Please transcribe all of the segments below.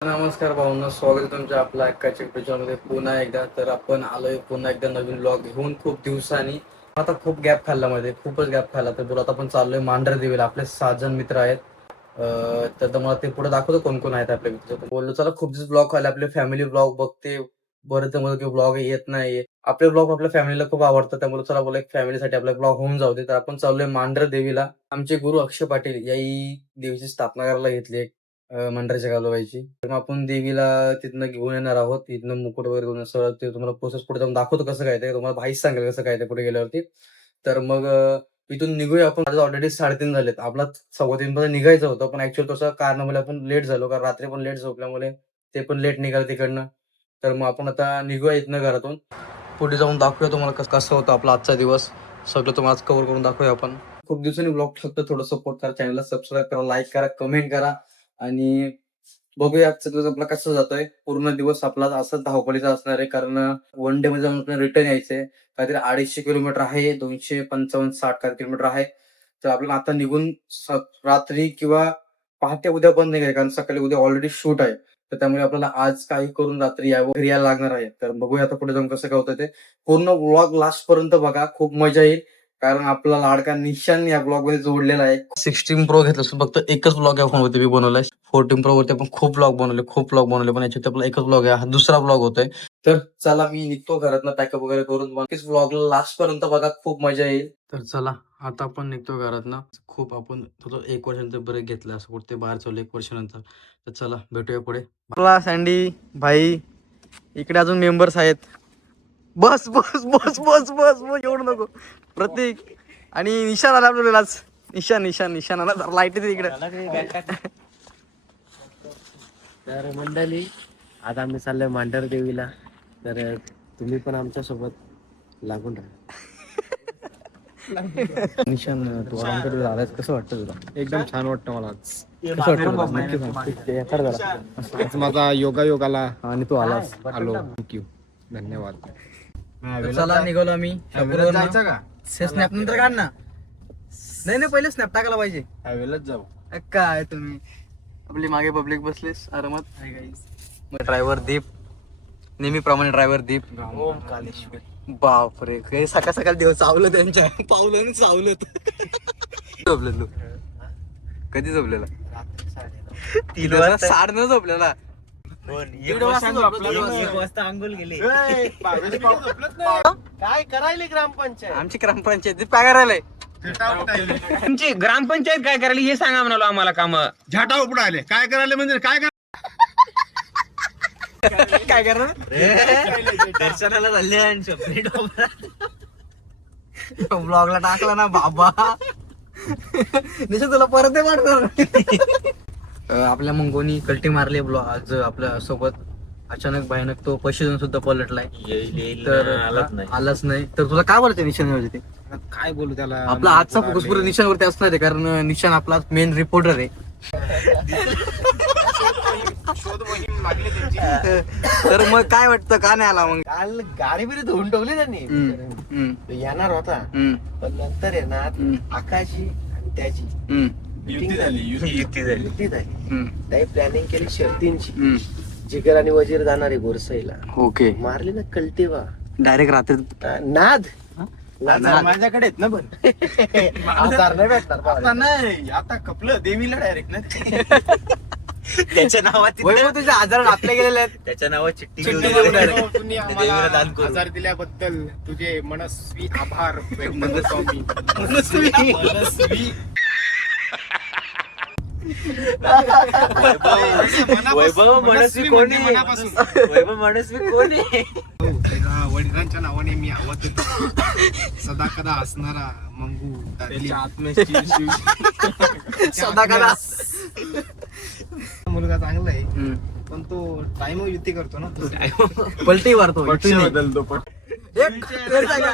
नमस्कार भाऊंनो, स्वागत आहे तुमच्या आपल्या अक्काच्या मध्ये पुन्हा एकदा. तर आपण आलोय पुन्हा एकदा नवीन ब्लॉग घेऊन खूप दिवसांनी. आता खूप गॅप खाल्ला मध्ये, खूपच गॅप खाल्ला. तर बोला, आता आपण चाललोय मांढर देवीला. आपले 6 जण मित्र आहेत. तर मला ते पुढे दाखवतो कोण कोण आहेत आपल्या मित्र. बोललो चला, खूप दिवस ब्लॉग खाल्ले, आपले फॅमिली ब्लॉग बघते. बरं तर मला ब्लॉग येत नाही. आपले ब्लॉग आपल्या फॅमिलीला खूप आवडतात, त्यामुळे चला बोला एक फॅमिलीसाठी आपला ब्लॉग होऊन जाऊ दे. तर आपण चाललोय मांढर देवीला. आमचे गुरु अक्षय पाटील याही देवीची स्थापना करायला घेतली मंडळाच्या कालोबाईची. तर मग आपण देवीला तिथनं घेऊन येणार आहोत. तिथनं मुकुट वगैरे घेऊन सगळं ते तुम्हाला प्रोसेस पुढे जाऊन दाखवतो कसं काय ते. तुम्हाला भाईच सांगेल कसं काय ते पुढे गेल्यावरती. तर मग इथून निघूया आपण. आज ऑलरेडी 3:30 झालेत. आपला 3:15 पर्यंत निघायचं होतं, पण ऍक्च्युअली तसं कारणामुळे आपण लेट झालो, कारण रात्री पण लेट झोपल्यामुळे ते पण लेट निघालं तिकडनं. तर मग आपण आता निघूया इथनं घरातून. पुढे जाऊन दाखवूया तुम्हाला कसं होतं आपला आजचा दिवस. सगळं तुम्हाला आज कव्हर करून दाखवूया आपण. खूप दिवसांनी ब्लॉग फक्त थोडं सपोर्ट करा, चॅनलला सबस्क्राईब करा, लाईक करा, कमेंट करा. आणि बघूया आजचा दिवस आपला कसा जातोय. पूर्ण दिवस आपला असाच धावपळीचा असणार आहे, कारण वन डे मध्ये जाऊन आपल्याला रिटर्न यायचंय. काहीतरी 250 किलोमीटर आहे, 255-60 किलोमीटर आहे. तर आपल्याला आता निघून रात्री किंवा पहाटे उद्या पण निघाय, कारण सकाळी उद्या ऑलरेडी शूट आहे. तर त्यामुळे आपल्याला आज काही करून रात्री घरी यायला लागणार आहे. तर बघूया आता पुढे जाऊन कसं काय होतं ते. पूर्ण व्लॉग लास्ट पर्यंत बघा, खूप मजा येईल. कारण आपला लाडका निशान या ब्लॉग मध्ये जोडलेला आहे. 16 प्रो घेतलं, फक्त एकच ब्लॉग या फोन वरती मी बनवलाय. 14 प्रो वरती आपण खूप ब्लॉग बनवले, पण याच्यात आपला एकच ब्लॉग आहे, हा दुसरा ब्लॉग होतोय. तर चला, मी निघतो घरातनं पॅकअप वगैरे करून. नक्कीच ब्लॉगला लास्ट पर्यंत बघा, खूप मजा येईल. तर चला, आता आपण निघतो घरातनं. खूप आपण 1 वर्षानंतर ब्रेक घेतला, असं कुठे बाहेर चालू 1 वर्षानंतर. तर चला, भेटूया पुढे. मला सँडी भाई, इकडे अजून मेंबर्स आहेत. बस बस बस बस बस बस, एवढं नको. प्रतीक आणि निशान आला आपल्याला आज. निशान आला. लाईट आहे इकडे. तर मंडळी, आता आम्ही चाललोय मांढर देवीला. तर तुम्ही पण आमच्या सोबत लागून राहा. निशान, तू आरामकडे आलायस, कसं वाटतं तुला? एकदम छान वाटतं मला आज. कसं वाटतं तुला? नक्की सांग. आज माझा योग आला आणि तू आलास. आलो. थँक्यू, धन्यवाद. तर चला, निघालो आम्ही. जायचं का? स्नॅप नंतर काढ ना. नाही, पहिले स्नॅप टाकायला पाहिजे. हायवेलाच जाऊ. काय तुम्ही आपली मागे पब्लिक बसलेस आरामात. ड्रायव्हर दीप, नेहमीप्रमाणे ड्रायव्हर दीप. ओम कालेश्वर. बापरे, काही सकाळ सकाळ दिवस चावलं त्यांच्या पावलं चावलं. झोपलेलो कधी झोपलेला? 3:30 झोपलेला. 1 वाजता अंघोळ गेले. काय करायले ग्रामपंचायत? आमची ग्रामपंचायत काय करायलाय? तुमची ग्रामपंचायत काय करायला हे सांगा म्हणालो आम्हाला. काम झाटा उपडा आले, काय करायला म्हणजे काय काय करणार? दर्शनाला चालले. ब्लॉगला टाकला ना बाबा. निश्चित तुला परत ते वाटणार. आपल्या मग कोणी कल्टी मारली ब्लॉग आज आपल्या सोबत. अचानक भयानक तो पैसे देऊन सुद्धा पलटलाय. तर आलाच नाही. तर तुला काय बोलायचं निशाणवरती? काय बोलू त्याला? आपला आजचा फोकस पूर्ण निशाणवरती असणार आहे, कारण निशाण आपला मेन रिपोर्टर आहे. शोध मोहीम लागली त्यांची. तर मग काय वाटतं, का नाही आला मग? काल गाडी बिरी धुवून ठेवली त्यांनी. तो येणार होता, पण नंतर येणार आकाशी आणि त्याची युती झाली. त्याही प्लॅनिंग केली शर्तींची. जिगर आणि वजीर जाणार आहे गोरसाईला. ओके, मारली ना कल्टेवा डायरेक्ट रात्री. नाद माझ्याकडे आहेत ना, पण आजार नाही भेटणार आता बाबा. नाही, आता कपलं देवीला डायरेक्ट ना. त्याच्या नावात तुझे आजार आपल्या गेलेले आहेत. त्याच्या नावात चिठ्ठी चिठ्ठी घेऊन देऊन direct. direct. तुम्ही देवीला आम्हाला दान करू. आजार दिल्याबद्दल तुझे मनस्वी आभार व्यक्त करतो मी. वैभव मनस्वी कोणी? म्हणजे मनापासून. वैभव मनस्वी कोणी? त्याच्या वडिलांच्या नावाने मी आवडत होतो. सदा कदा असणारा मंगू सदा कदा. मुलगा चांगला आहे, पण तो टाइम युती करतो ना. पलटी मारतो. बदलतो पण एक वेळ सांगा.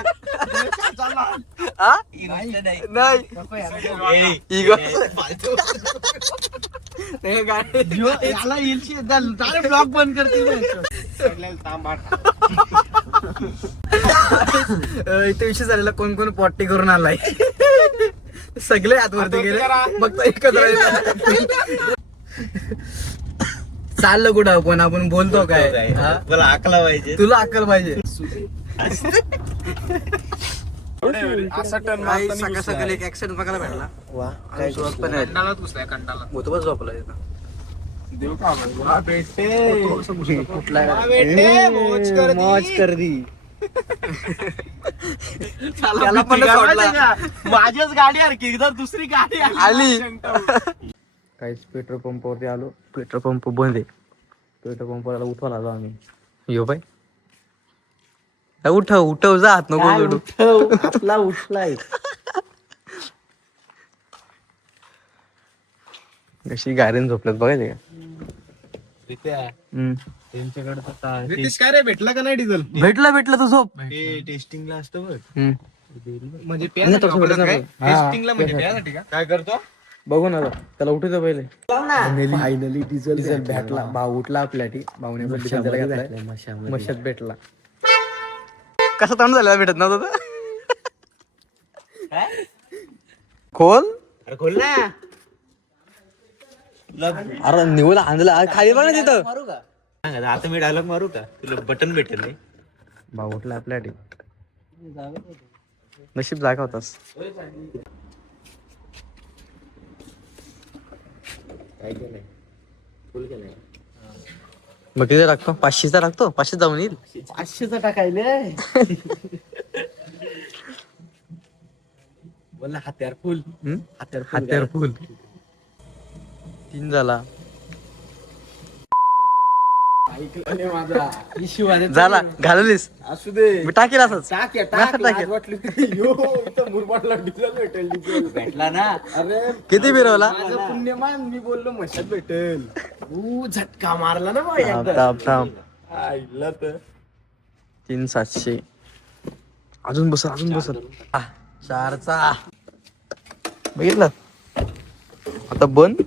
हा? नाही. इगो. नाही, गाडी. याला ब्लॉग बंद करतील. इथे विषय झालेला, कोण कोण पॉटी करून आलाय. सगळे आतवरती गेले, मग तो एकच राहिला. चाललं कुठं आपण बोलतो काय हा? मला आकला पाहिजे. तुला अक्कल पाहिजे. असा टर्न काही सकाळ सकाळी एक ऍक्सिडेंट बघायला भेटला. वा आणि सुरुवात पण आहे. कंडालात घुसलाय कंडाला. भूतबळ झोपला इथं. देव का वा बेटे कुठला मौज कर दी. त्याला पण सोडला. माझ्याच गाडी इधर दुसरी गाडी आली. काहीच पेट्रोल पंपावरती आलो. पेट्रोल पंप बंद आहे. पेट्रोल पंपाला उठवायला आलो आम्ही. यो बाई उठव जा हात नको जोडू. आपला उठलाय. कशी गाडीन झोपल्यात बघायचे का. त्यांच्याकडे रितेश काय रे भेटला का नाही डिझेल? भेटला तू झोप. टेस्टिंगला असतं बघ. म्हणजे नाही, तसं भेटत नाही. टेस्टिंगला म्हणजे प्यासाठी का? काय करतो? बघू ना त्याला उठवतो पहिले. फायनली डिझेल डिझेल भेटला. भाऊ उठला आपल्यासाठी. भाऊने पण डिझेल त्याला घेतलाय. मशात भेटला. कसा तोंड झाला भेटत नव्हता खोल. अरे खोल ना. अरे निवड आणला खाली बघ ना तिथं. मारू का? आता मी डायलॉग मारू का? तुला बटन भेटेल रे. भाऊ उठला आपल्यासाठी. नशीब जागा होतास. काय केलंय? फुल केलंय. मग किती टाकतो? 500चा टाकतो. 500 जाऊन येईल. 500चा टाकायले. बोल हत्यार फुल. हात्यार फुल. 3 झाला. माझा इश्यू आहे. झाला घालवलीस. असू दे. मी टाकेल असंच. टाक टाक. वाटली मुरबाडला डिझेल भेटला ना. अरे किती बिरवला? माझं पुण्यमान मी बोललो मशात भेटेल. झटका मारला ना मग थांब, एकदा. थांब. आईला तर 3,700. अजून बसल. 4चा बघितलं. आता बंद.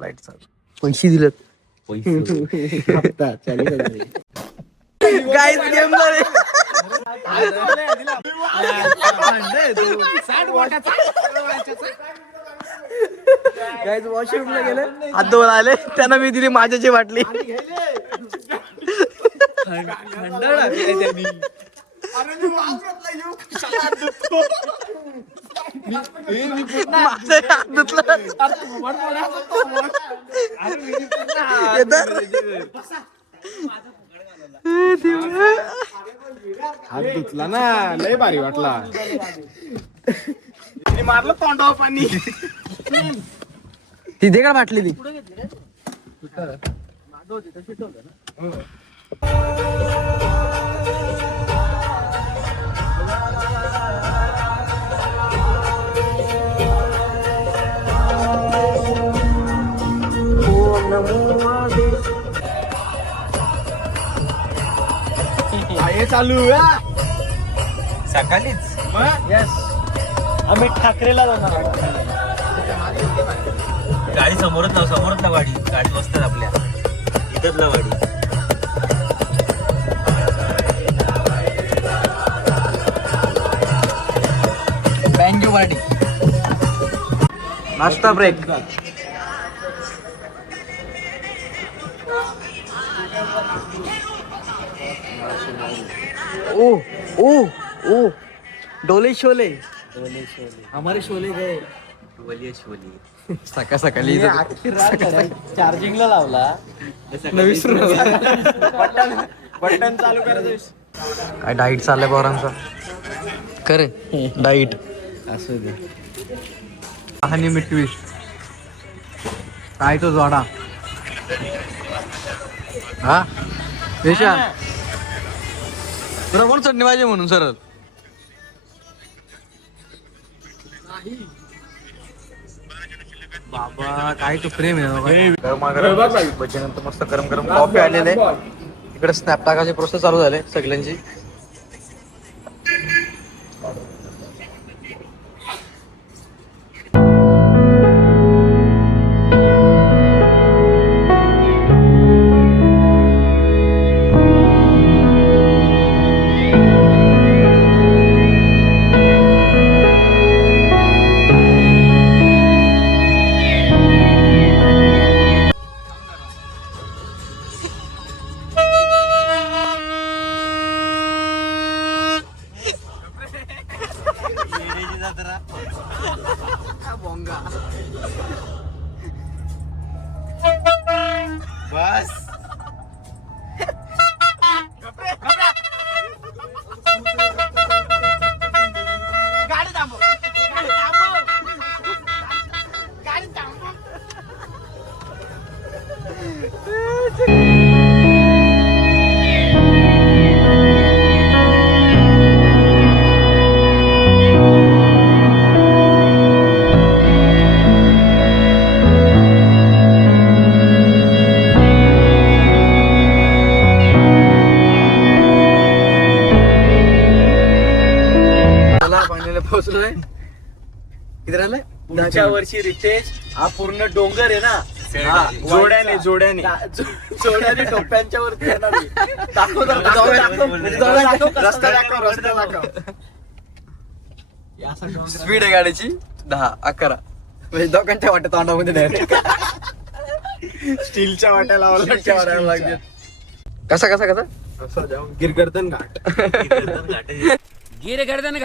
लाईट चालू. पैसे दिलेत. हप्ता 40,000. गाईज गेम झाले. गाईज वॉशरूमला गेले. हात धुवून आले. त्यांना मी दिली माझ्याची बाटली. माझं हात धुतलं. हात धुतला ना लय भारी वाटला. मारलं तोंडावर पाणी. ती दे का बाटली ती. हे चालू सकाळीच यस. आम्ही ठाकरेला जाणार. गाडी समोरच ना गाडी बसतात आपल्या इथंच ना गाडी. Thank you party. नाश्ता ब्रेक. ओ ओ ओ डोले शोले. हमारे शोले गए. सकाळ सकाळी चार्जिंगला लावला. बटन चालू करायचं. काय डाईट चाललंय पोरांचा. करे डाईट. असू दे. आणि मी ट्विस्ट काय तो जोडा. हा विशाल तुला कोण चटणी पाहिजे म्हणून सरळ. बाबा काय तो प्रेम आहे. भजीनंतर मस्त गरम गरम कॉफी आलेले. इकडे स्नॅप टाकायचे प्रोसेस चालू झाले सगळ्यांची. गाडी थांबव, गाडी थांबव, गाडी थांबव. चला फायनली पोहोचलोय. किती राहिलंय? पुढच्या वर्षी रितेश हा पूर्ण डोंगर आहे ना, हा, जोड्याने जोड्याने जोड्याने टोप्यांच्या वरती येणार आहे. दाखव, दाखव, दाखव, दाखव, दाखव, रस्ता दाखव, रस्ता दाखव. स्पीड आहे गाडीची 10-11 म्हणजे दोघांच्या वाट्या तोंडामध्ये नाही. स्टीलच्या वाट्या लावल्या लागते. कसा कसा कसा असं जाऊन गिरगर्दन घाट. गिरगर्दन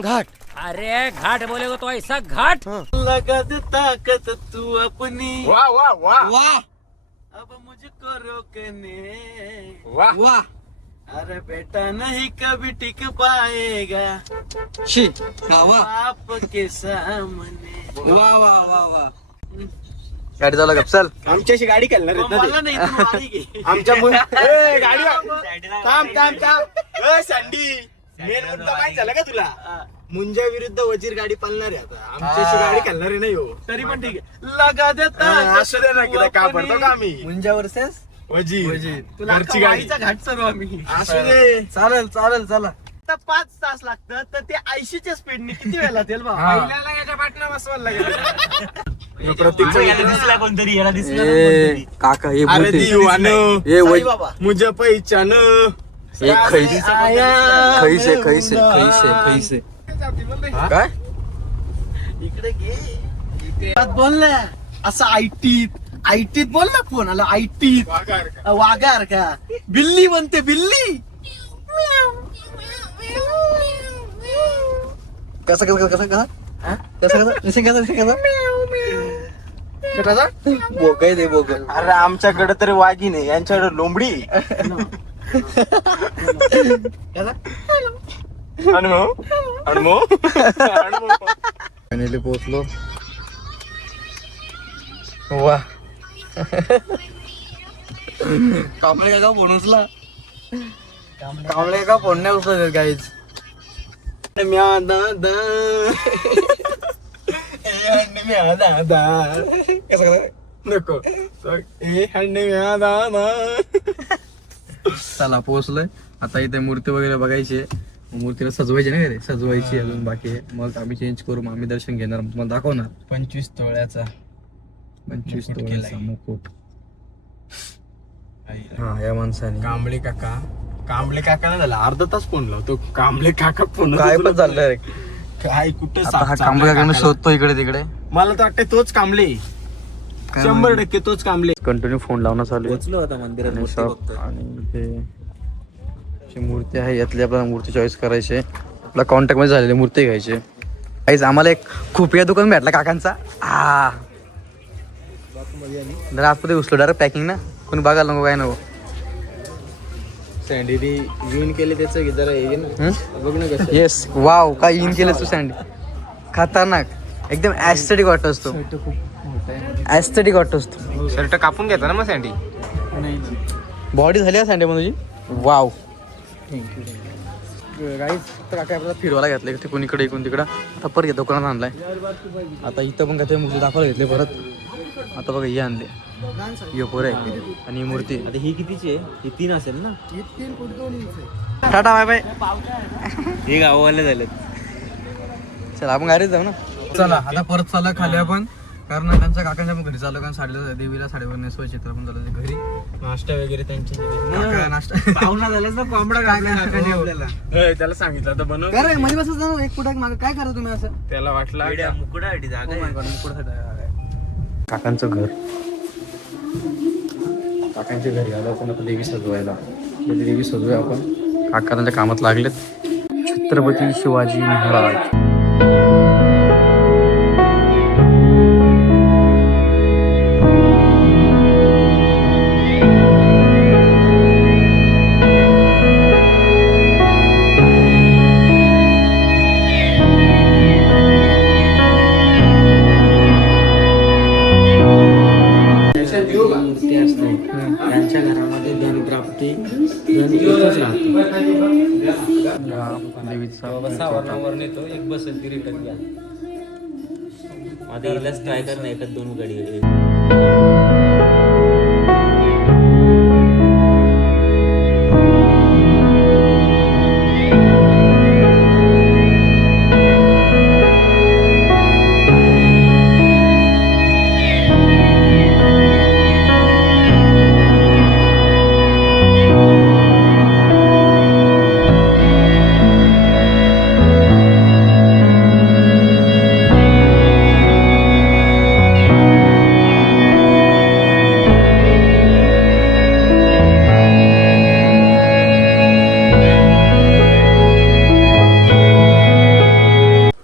घाट अरे घाट बोलेगा तो ऐसा घाट लगा दे ताकत तू अपनी, वा वा वा वाह अब मुझको रोकने. वा वाह अरे बेटा नहीं कभी टिक पाएगा शी वाह बाप के सामने. वाह वाह वाह वाह. गाडी चालू गप चल. आमच्याशी गाडी खेळणार आहेत ना मला ते. नाही तू वारी घे. आमच्या ए, गाडी थांब थांब थांब. ए, सँडी मेन मुद्दा काय झाला का तुला? मुंजा विरुद्ध वजीर गाडी पालणार आहे आता. आमच्याशी गाडी खेळणार आहे नाही हो. तरी पण ठीक आहे. लगा दे ताकत असू दे ना तू किती का अपनी. पडतो का आम्ही मुंजा वर्सेस वजीर तुला घरची गाडी वारीचा घाट सर्व आम्ही. असू दे. चालेल चालेल चला. आता 5 तास लागतात तर ते 80च्या स्पीडने किती वेळ लागेल बा? पहिल्याला याच्या पाठनं बसवायला लागेल. प्रतीक ए काका हे अरे बोलते. दिवानो ए वै बाबा मुझे पहिचान. ए खैसे खैसे खैसे खैसे खैसे काय इकडे घे. बोल ना असं आयटीत बोल ना फोनाला आयटीत. वाघार का बिल्ली म्हणते बिल्ली. कसा कसा कसा कसा कसा कसा कसा कसा बोकाय दे बोक. अरे आमच्याकडे तरी वाघी नाही, यांच्याकडे लोंबडी. अनुभव अनुभव फायनली पोहोचलो. वा कांबळे काका फोन उचला. कांबळे काका फोन नाही उचलत काहीच. नको चला पोहोचलोय. आता इथे मूर्ती वगैरे बघायची आहे. मूर्तीला सजवायची नाही रे, सजवायची अजून बाकी आहे. मग आम्ही चेंज करू, मग आम्ही दर्शन घेणार, मग दाखवणार. 25 तोळ्याचा 25 मुकुट तोळ्याचा केलाय. मुकुट. हा या माणसाने कांबळे काका ना झाला अर्धा तास फोन लावतो. कांबळे काका फोन काय पण चाललंय रे. काय कुठे आता हा कांबळे काकांना शोधतो इकडे तिकडे. मला तर वाटतं तोच कांबळे, 100% तोच कांबळे. कंटिन्यू फोन लावणं चालू आहे. पोचलो आता मंदिरात आणि शॉप आणि इथे जी मूर्ती आहे यातली आपल्याला मूर्ती चॉईस करायची आहे. आपला कॉन्टॅक्ट मध्ये झालेली मूर्ती घ्यायची आहे. काहीच आम्हाला एक खुफिया दुकान भेटला काकांचा. हा जर आतमध्ये उचलो डायरेक्ट पॅकिंग ना, कोणी बघायला नको काय नको. सँडी येऊन केले त्याचं की जरा हे ना बघ ना कसं. येस वाव काय इन केलं तू सँडी. खतरनाक एकदम ऍस्थेटिक वाटत असतो. ऍस्थेटिक वाटत असतो. शर्ट कापून घेता ना मग सँडी. बॉडी झाली का सँडी तुझी. वाव काहीच काका आपल्याला फिरवायला घेतलं ते कोणीकडे इकडून तिकडं. आता परत दुकानात आणलाय. आता इथं पण काय मूर्ती दाखवायला घेतली परत. आता बघा ही आणले यो पोर आहे आणि ही मूर्ती. आता ही कितीची आहे? ही 3 असेल ना. Tata bye bye. हे गाववाले झालेत. चला आपण गाडीत जाऊ ना. चला आता परत चालला खाली आपण, कारण त्यांच्या काकांच्या पण घरी चालू. कारण साडीला देवीला साडीवर नेसवायची तर आपण चालू घरी. नाश्ता वगैरे त्यांची काका नाश्ता पाहुणा झालेच ना कोंबडा काकाने आपल्याला. त्याला सांगितलं आता बनव. काय रे मध्ये बसत जाणार एक पुढे मागे काय करा तुम्ही असं. त्याला वाटलं मुकुडासाठी जागा आहे. काकांचं घर, काकांच्या घरी आलो आपण आता देवी सजवायला. देवी सजवूया आपण. काका त्यांच्या कामात लागलेत. छत्रपती शिवाजी महाराज. त्यांच्या घरामध्ये धनप्राप्ती धन येतच राहतो. सावरणावर नेतो एक बसेल ती रिटर्न घ्या आता इलाच ट्राय कर ना एखाद 2 गाडी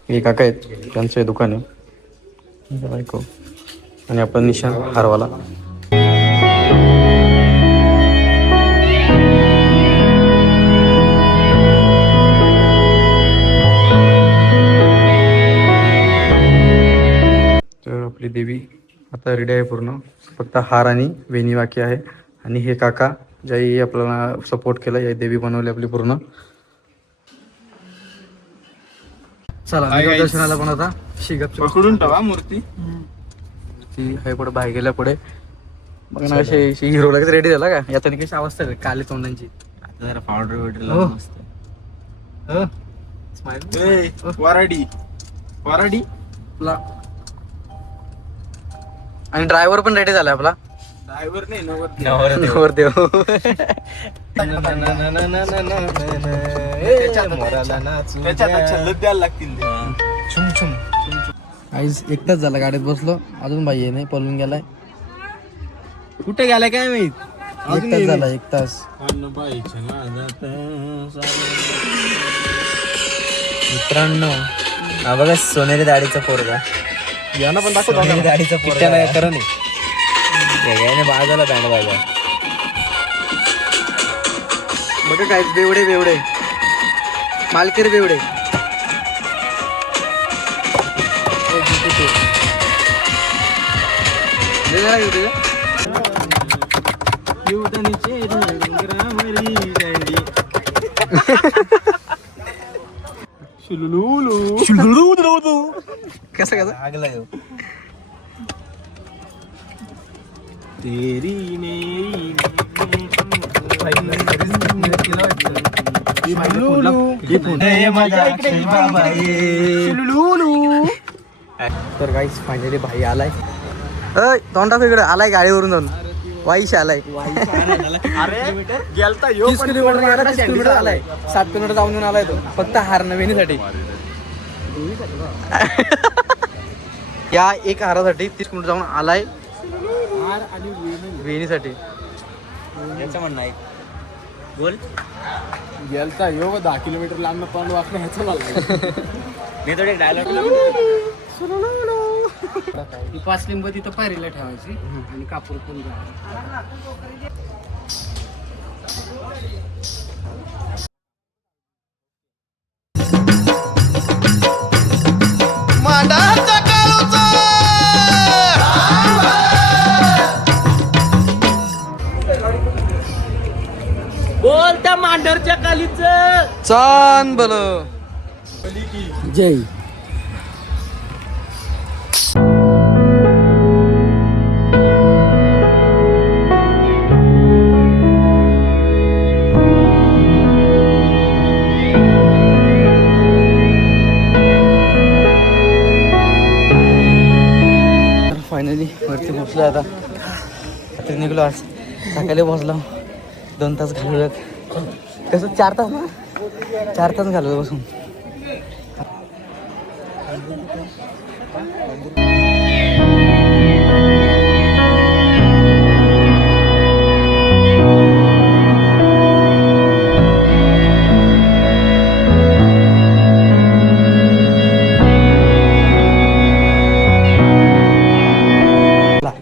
हे काका आहेत, त्यांचं हे दुकान आहे बायको आणि आपण निशाण हारवाला. तर आपली देवी आता रेडी आहे पूर्ण, फक्त हार आणि वेणी बाकी आहे. आणि हे काका ज्याही आपल्याला सपोर्ट केला, या देवी बनवली आपली पूर्ण. चला दर्शनाला पण आता शिगप पकडून ठेवा मूर्ती. ती आहे पुढे बाहेर गेल्या पुढे बघ ना अशी हिरो लगेच रेडी झाला का. यात कशी अवस्था आहे काली तोंडांची. आता जरा पावडर बिवडर हो. लावून मस्त वराडी वराडी आपला आणि ड्रायव्हर पण रेडी झाला आपला. ड्रायव्हर नाही नवर नवरदेव. त्याच्यात छल्लत द्यायला लागतील ते. छुम छुम आईज एक तास झाला गाडीत बसलो, अजून बाई नाही, पळून गेलाय. कुठे गेलाय काय माहित. एक तास झाला, 1 तास. मित्रांनो हा बघा सोनेरी दाढीचा पोरगा यांना पण दाखव सोनेरी दाढीचा पोरगा करण वेगळ्याने बाजाला बँड बाजा बघा काय बेवडे बेवडे मालकेर बेवडे. कसं कसं लागला येऊ तेरी मेरी तर गाईस फायनली भाई आलाय. तोंडा इकडे आलाय गाडीवरून जाऊन. वाईश आलाय. अरे गेलता यो 30 किलोमीटर 30 किलोमीटर आलाय. 7 किलोमीटर जाऊन येऊन आलाय तो फक्त हार नवीनीसाठी. या एक हारासाठी 30 किलोमीटर जाऊन आलाय वेणीसाठी. याचं म्हणणं आहे बोल गेलता यो 10 किलोमीटर लांब तोंड वाकणं ह्याचं मला मी थोडे डायलॉग ही 5 लिंब तिथं पायरीला ठेवायची आणि कापूर पण बोल त्या मांढरच्या कालीच चान बल जय. फायनली वरती पोचलो. आता निघलो. आज सकाळी पोचलो. 2 तास घालवलं. कसं 4 तास ना 4 तास घालवलं बसून.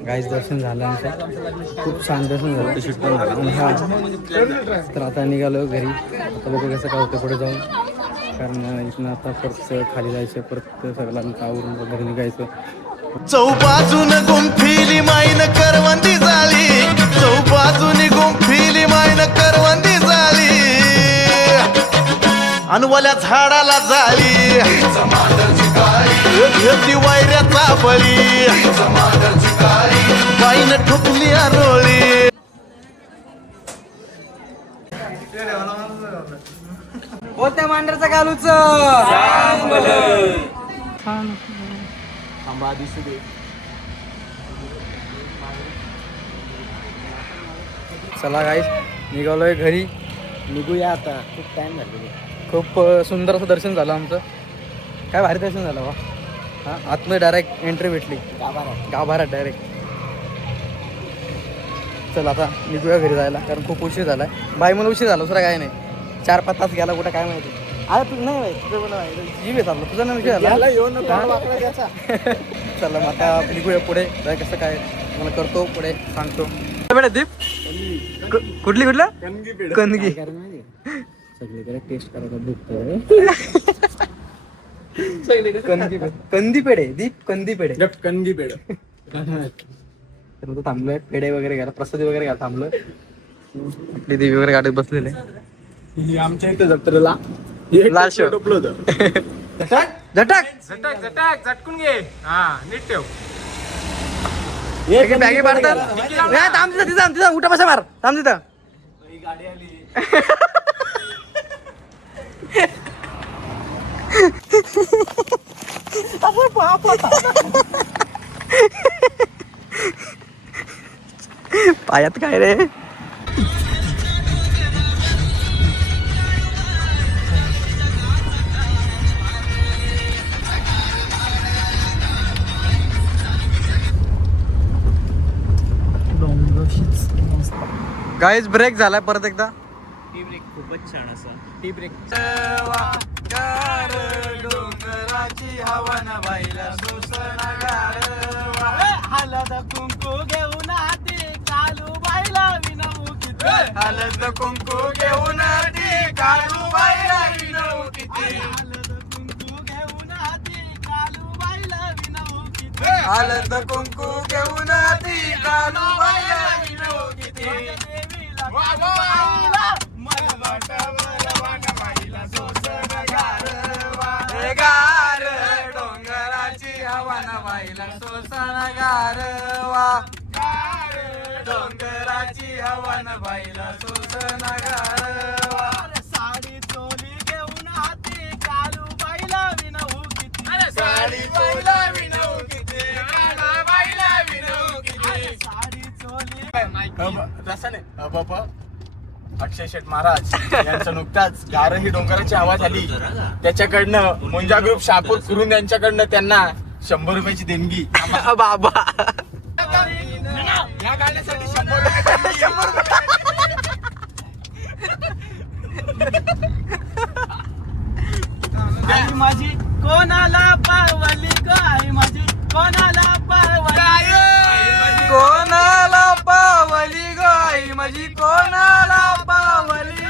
गाईस दर्शन झालं आमचं. खूप छान दर्शन झालं. शूट पण झालं. हा तर आता निघालो घरी. आता बघू कसं काय होतं पुढे जाऊन, कारण इथून आता परत खाली जायचं, परत सगळं आवरून घरी निघायचं. चौबाजून गुंफिली माईन करवंदी झाली, चौबाजून गुंफिली माईन करवंदी झाली, अनवल्या झाडाला झाली घेतली वायऱ्याचा बळी, बाईन ठोकली आरोळी. बोलत्या मांडरचा घालूच चला गाईस निघालोय घरी. निघूया आता, खूप टाइम झाला. खूप सुंदर असं दर्शन झालं आमचं. काय भारी दर्शन झालं वा. हां आतमध्ये डायरेक्ट एंट्री भेटली गाभाऱ्यात डायरेक्ट. चल आता निघूया घरी जायला, कारण खूप उशीर झाला आहे. बाई मला उशीर झाला, दुसरा काय नाही. 4-5 तास गेला कुठं काय माहिती. अरे तू नाही बाई तुझं बोला जीव आहे आपलं, तुझा नाही विषय झाला. चला मग आता निघूया पुढे. काय कसं काय मला करतो पुढे सांगतो. बेटा दीप कुठली कणगी सगळीकडे टेस्ट करायला दुखतं. कंदी पेढे दीप कंदी पेढे कणगी पेढ तर थांबलोय. पेढे वगैरे घ्यायला, प्रसादी वगैरे घ्यायला थांबलोय. आपली देवी वगैरे गाडीत बसलेले. आमच्या इथे जत्रेला लाल शेव टोपलं होतं. झटक झटकून घे. हा नीट ठेव. बॅगे पाडतात. थांब तिथं उठा बसा मार. थांब तिथं. पायात काय रे. गाईज ब्रेक झालाय परत एकदा. टी ब्रेक खूपच छान असा. Tea break. डोंगराची हवन बाईला सुसना गारवा, हलद कुंकू घेऊन हाती कालू बाईला विनवू किती, हलद कुंकू घेऊन हाती कालू बाईला विनवू किती, हलद कुंकू घेऊन हाती कालू बाईला विनवू किती, हलद कुंकू घेऊन हाती कालू बाईला विनवू किती. गार डोंगराची हवन बाईला सोसन गारवा, गार डोंगराची हवन बाईला सोसन गारवा, साडी चोली घेऊन हाती कालू बाईला विनवू किती, साडी चोलीला विनवू किती, कालू बाईला विनवू किती, साडी चोली. तसं नाही बापा. अक्षय शेठ महाराज यांचं नुकताच गार ही डोंगराची हवा झाली, त्याच्याकडनं मुंजा ग्रुप शहापूर कुरुंद यांच्याकडनं त्यांना 100 रुपयाची देणगी. बाबा या गाण्यासाठी 100 रुपये. आई माझी कोणाला पावली ग, आई माझी कोणाला पावली, कोणाला पावली ग, आई माझी कोणाला पावली,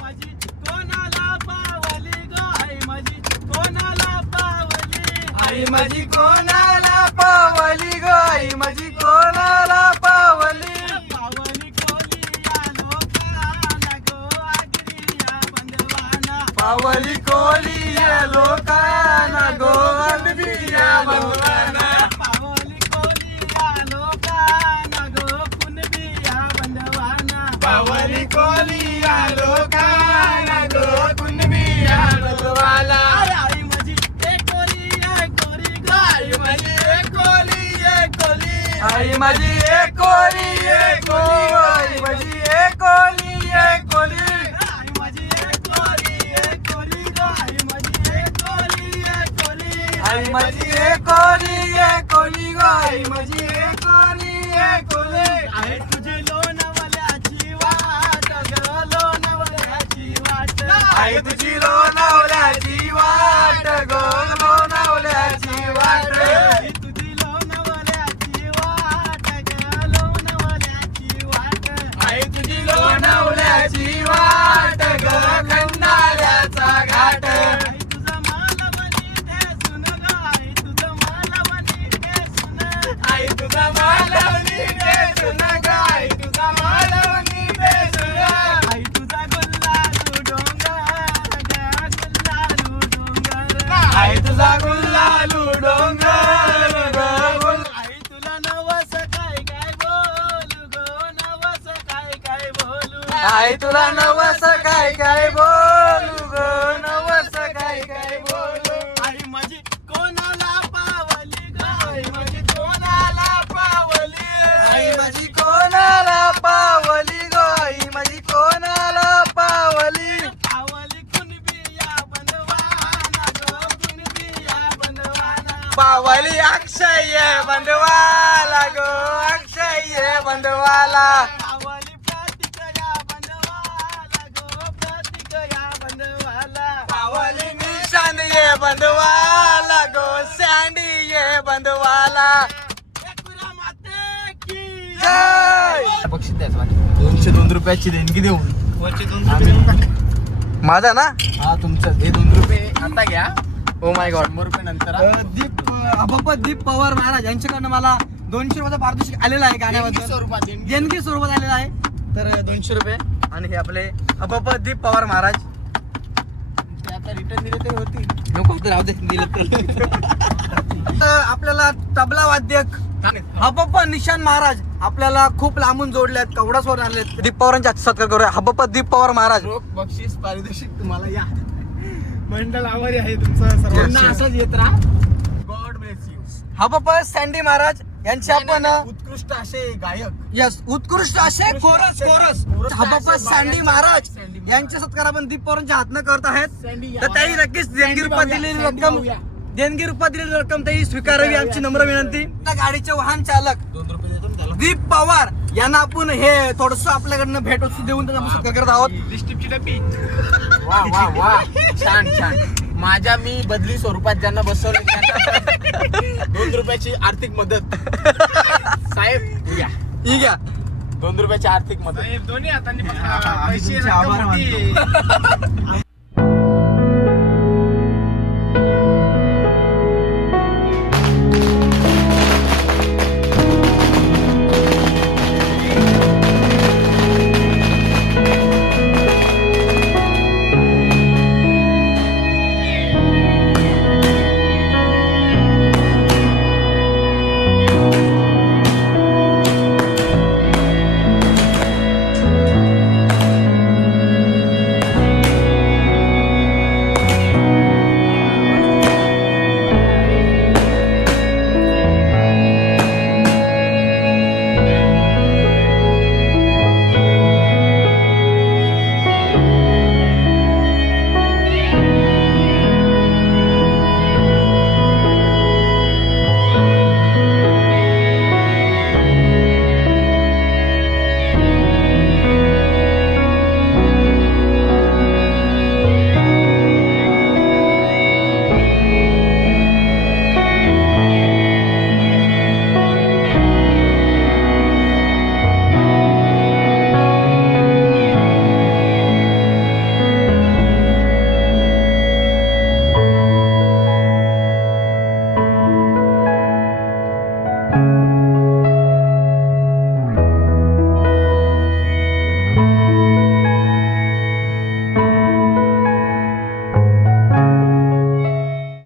माझी कोणाला पावली ग, आई माझी कोणाला पावली, आई माझी कोणाला पावली ग, आई माझी कोणाला पावली, पावली कोली या लोकांना गो आगरिया बंदवाना, पावली कोली या लोकांना गो आगरिया बंदवाना, पावली कोली या लोकांना गो कुणबिया बंदवाना, पावली कोली या लोकांना गो कुणबिया बंदवाना, आई माझी कोली ग, आई माझी कोली कोली, आई माझी कोली कोली, आई माझी कोली कोली, आई माझी कोली कोली ग, आई माझी कोली कोली, आई माझी कोली कोली ग, आई माझी कोली कोली, आहे तुझी लोणावल्याची वाट ग, लोणावल्याची वाट, आहे तुझी लोणावल्याची वाट ग, लोणावल्याची वाट, आहे तुझी लोणावल्याची वाट ग, लोणावल्याची वाट, आहे तुझी लोणावल्याची वाट ग, खंडाळ्याचा घाट, आई तुझं मालवणी ते सुन ग, आई तुझं मालवणी ते आई तुला नवस काय काय बोलू ग, नवस काय काय बोलू. आई माझी कोणाला पावली ग, आई माझी कोणाला पावली, आई माझी कोणाला पावली ग, आई माझी कोणाला पावली. पावली कुणबी या बंधवाला ग, कुणबी या बंधवाला. पावली अक्षय बंधवाला ग, अक्षय बंधवाला. पावली प्रतीक या बंधवाला ग, प्रतीक या बंधवाला. पावली निशांत ये बंधवाला गो, सँडी ये बंधवाला. एकूरा माते की जय. बक्षीस द्यायचं माझ्या. 202 रुपयाची देणगी देऊन आम्ही- माझा ना. हा तुमचं हे 2 रुपये आता घ्या, ओ माय गॉड. 100 रुपये नंतर हा. दीप पवार महाराज यांच्याकडनं मला 200 रुपयाचा पारितोषिक आलेला आहे देणगी गाण्याबद्दल. स्वरूपात देणगी. देणगी स्वरूपात आलेला आहे. तर 200 रुपये आणि हे आपले अबप दीप पवार महाराज. ते आता रिटर्न दिले तरी होतील. नको तर राहू दे, दिलं तर. आपल्याला तबला वाद्यक हबप निशान महाराज आपल्याला खूप लांबून जोडले आहेत, कवडासवर आले. दीप पवारांच्या सत्कार करूया. हबप दीप पवार महाराज. रोख बक्षीस पारितोषिक तुम्हाला या. मंडळ आभारी आहे तुमचं सर्वांना. Yes. असंच येत राहा. God bless you. हबप सँडी महाराज यांचे आपण उत्कृष्ट असे गायक, यस उत्कृष्ट असे कोरस हबप सँडी महाराज यांचे सत्कार आपण दीप पवारांच्या हातनं करत आहेत. सँडी या. तर त्याही नक्कीच देणगी रूपात दिलेली सँडी रक्कम, भाऊया. देणगी रूपात दिलेली रक्कम त्याही स्वीकारावी आमची नम्र विनंती. त्या गाडीचे वाहन चालक 2 रुपये देतो ना त्याला. दीप पवार यांना आपण हे थोडस आपल्याकडनं भेट वस्तू देऊन त्यांचा सत्कार करत आहोत. लिपस्टिकची डब्बी. वा वा वा, छान छान. माझ्या मी बदली स्वरूपात ज्यांना बसवलं त्यांना 2 रुपयाची आर्थिक मदत. साहेब या ठीक आहे. 2 रुपयाची आर्थिक मदत. दोन्ही हातांनी पैसे आभार मानतो.